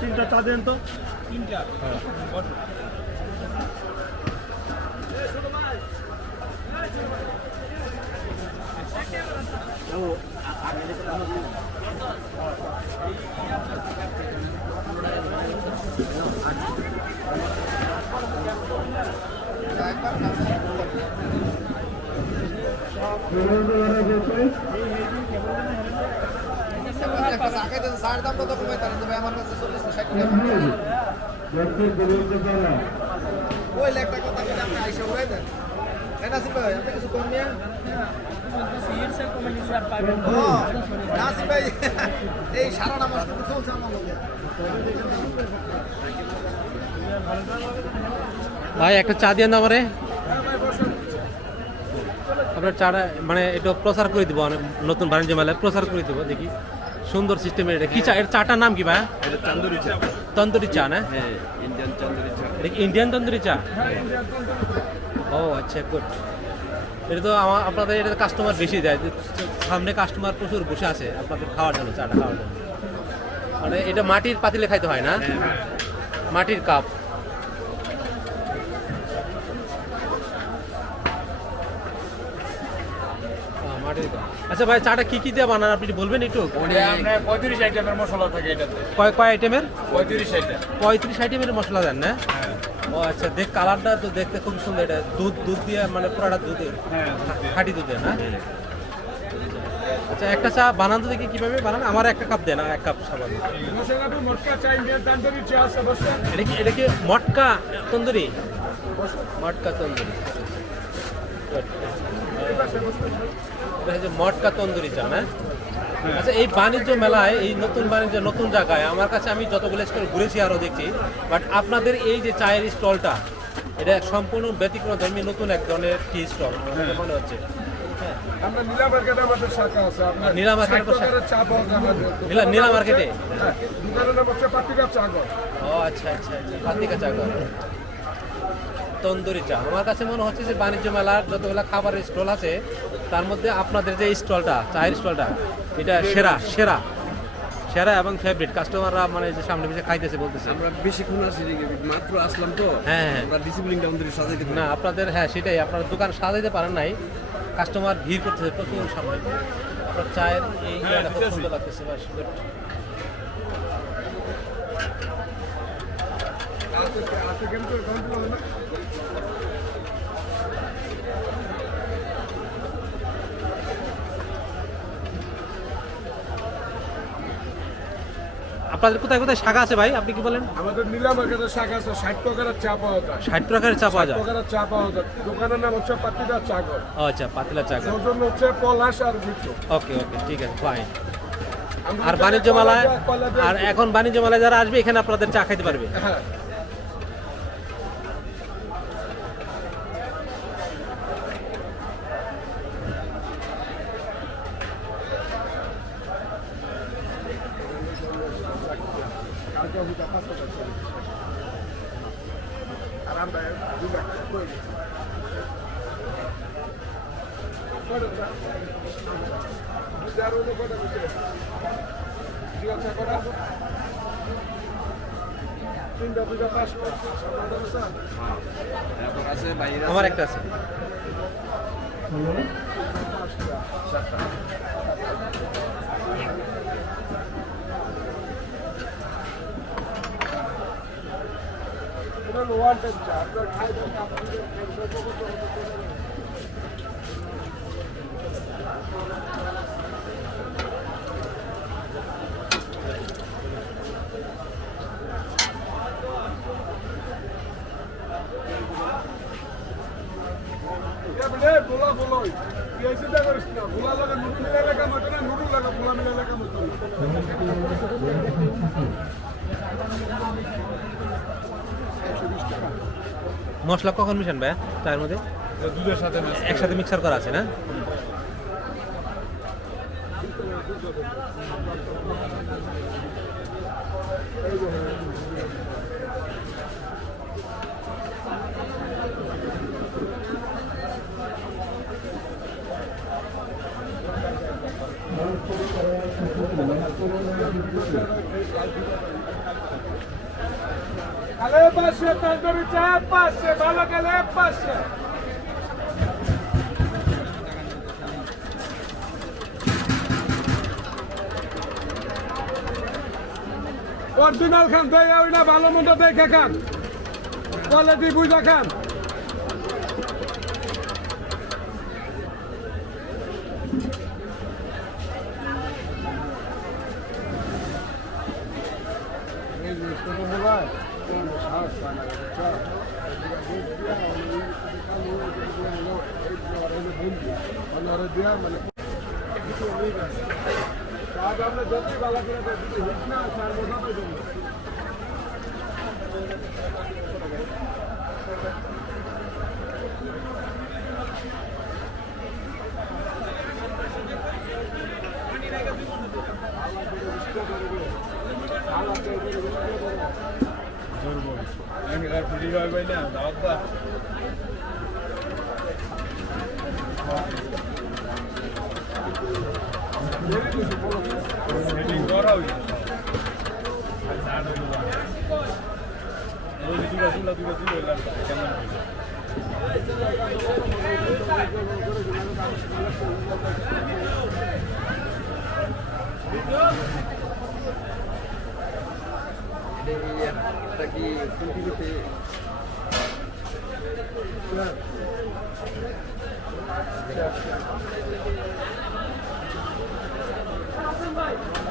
তিনটা চা দেন তো। একটা চা খাইতে চার দাম কত কমে তার ভাই আমার কাছে চল্লিশ ওই একটা কথা বলে আপনি আইসা উড়াই দেন এই সারা নামাজ কিন্তু চলছে ভাই একটা চা দিয়ে না আমারে। আপনার চাটা মানে এটা প্রচার করে দিব নতুন বাণিজ্য মেলায় প্রচার করে দিব দেখি। সুন্দর সিস্টেমের এটা। কি চা? এর চাটার নাম কি ভাই? এটা চান্দুরি চা। তন্দুরি চা না? হ্যাঁ ইন্ডিয়ান চান্দুরি চা। ইন্ডিয়ান তন্দুরি চা। ও আচ্ছা গুড এটা তো আমার আপনাদের এটা কাস্টমার বেশি দেয়। সামনে কাস্টমার প্রচুর বসে আছে আপনাদের খাওয়ার জন্য চাটা খাওয়ার জন্য। মানে এটা মাটির পাতিলে খাইতে হয় না? মাটির কাপ মাটির কাপ আচ্ছা ভাই চাটা কি কি দিয়ে বানান আপনি বলবেন একটু? পঁয়ত্রিশ আইটেমের মশলা থাকে এটাতে। কয় কয় আইটেমের পঁয়ত্রিশ আইটেম পঁয়ত্রিশ আইটেমের মশলা দেন না? ও আচ্ছা দেখ কালারটা তো দেখতে খুব সুন্দর। এটা দুধ দুধ দিয়ে মানে পুরাটা দুধের খাঁটি দুধের না? আচ্ছা একটা চা বানান তো দেখি কীভাবে বানান। আমার একটা কাপ দেন এক কাপ সাবান চা অবশ্যই এটা কি এটা কি মটকা তন্দুরি? মটকা তন্দুরি। মটকা তন্দুরি চা না? আচ্ছা এই বাণিজ্য মেলায় এই নতুন বাণিজ্য নতুন জায়গায় আমার কাছে আমি যতগুলো স্টল ঘুরেছি আরও দেখছি বাট আপনাদের এই যে চায়ের স্টলটা এটা সম্পূর্ণ ব্যতিক্রম ধর্মী নতুন এক ধরনের টি স্টল মনে হচ্ছে? আমরা নীলা মার্কেটে আমাদের শাখা আছে আপনার নীলা মার্কেটে চা পাওয়া নীলা নীলা মার্কেটে হ্যাঁ, দোকানের নাম হচ্ছে পাতিকা চা ঘর ও আচ্ছা আচ্ছা আচ্ছা পাতিকা চা ঘর তন্দুরি চা। আমার কাছে মনে হচ্ছে যে বাণিজ্য মেলার যতগুলো খাবারের স্টল আছে তার মধ্যে আপনাদের যে স্টলটা চায়ের স্টলটা এটা সেরা সেরা। সেরা এবং ফেভারিট কাস্টমাররা মানে যে সামনে পিছিয়ে খাইতেছে বলতেছে। আমরা বেশিক্ষণ আসি মাত্র আসলাম তো। হ্যাঁ, হ্যাঁ। আমরা ডিসিপ্লিনটা আমাদের সাজাইতে পারি। না আপনাদের হ্যাঁ সেটাই। আপনার দোকান সাজাইতে পারেন নাই। কাস্টমার ভিড় করতেছে প্রচুর সামনে। আপনার চায়ের এই ইয়েটা খুব সুন্দর লাগতেছে বাস good. আপনাদের কোথায় কোথায় শাখা আছে ভাই? আপনি কি বলেন? আমাদের নীলা মার্কেটের শাখা আছে ষাট প্রকারের চা পাওয়া যায়। ষাট প্রকারের চা পাওয়া যায়? টাকার চা পাওয়া যায়। দোকানের নাম হচ্ছে পাতিলা চা ঘর। আচ্ছা পাতিলা চা ঘর। ওজন হচ্ছে পলাশ আর বিট্টু ওকে ওকে ঠিক আছে ফাইন আর বাণিজ্য মেলায় আর এখন বাণিজ্য মেলায় যারা আসবে এখানে আপনাদের চা খাইতে পারবে? হ্যাঁ। তারপর আছে বাইরে আমার একটা আছে। এটা ওয়ান টাইম চা আপনার খাইবেন আপনাদের গোলা গোলা চিন্তা করিস না গোলা লাগে নুডু মিলে লাগা মতো না নুডু লাগা গোলা মিলে লাগা মতো মশলা কখন মিশান ভাই তার মধ্যে? দুধের সাথে একসাথে মিক্সার করা আছে না? গেলে পাশে তন্দুরি ভালো গেলে পাশে অরিজিনাল খান তাই ওই না, ভালো মন্দ দেখে খান। কোয়ালিটি বুঝা খান। আমরা যতই কি কোন টিভিতে Come on, come on.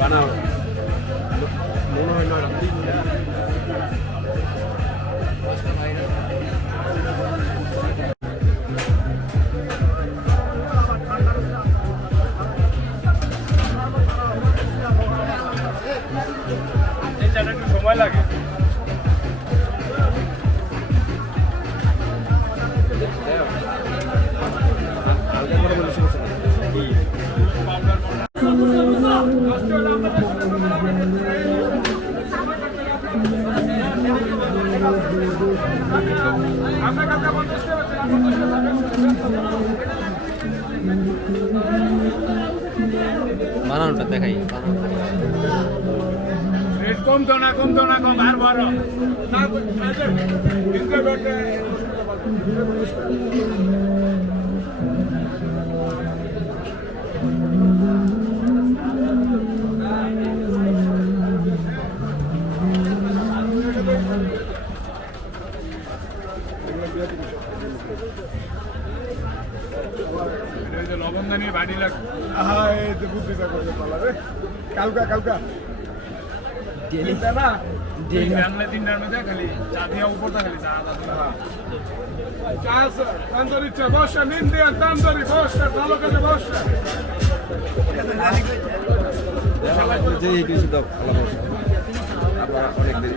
বানাও মনে হয় নয় এই চাটা একটু সময় লাগে বানানোটা দেখাই। কম তো না কম তো না কম আর বারো লবণদানি বাড়ি লাগ আহা এই তো বুদ্ধিটা করতে পারলা রে কালকা কালকা তিনটা না তিনটার মধ্যে খালি চা দিয়া উপর খালি চা চা তান্দুরি চা বসে ইন্ডিয়ান তান্দুরি বসে ভালো করে বসে যে কিছু দাও আলাদা অনেক দেরি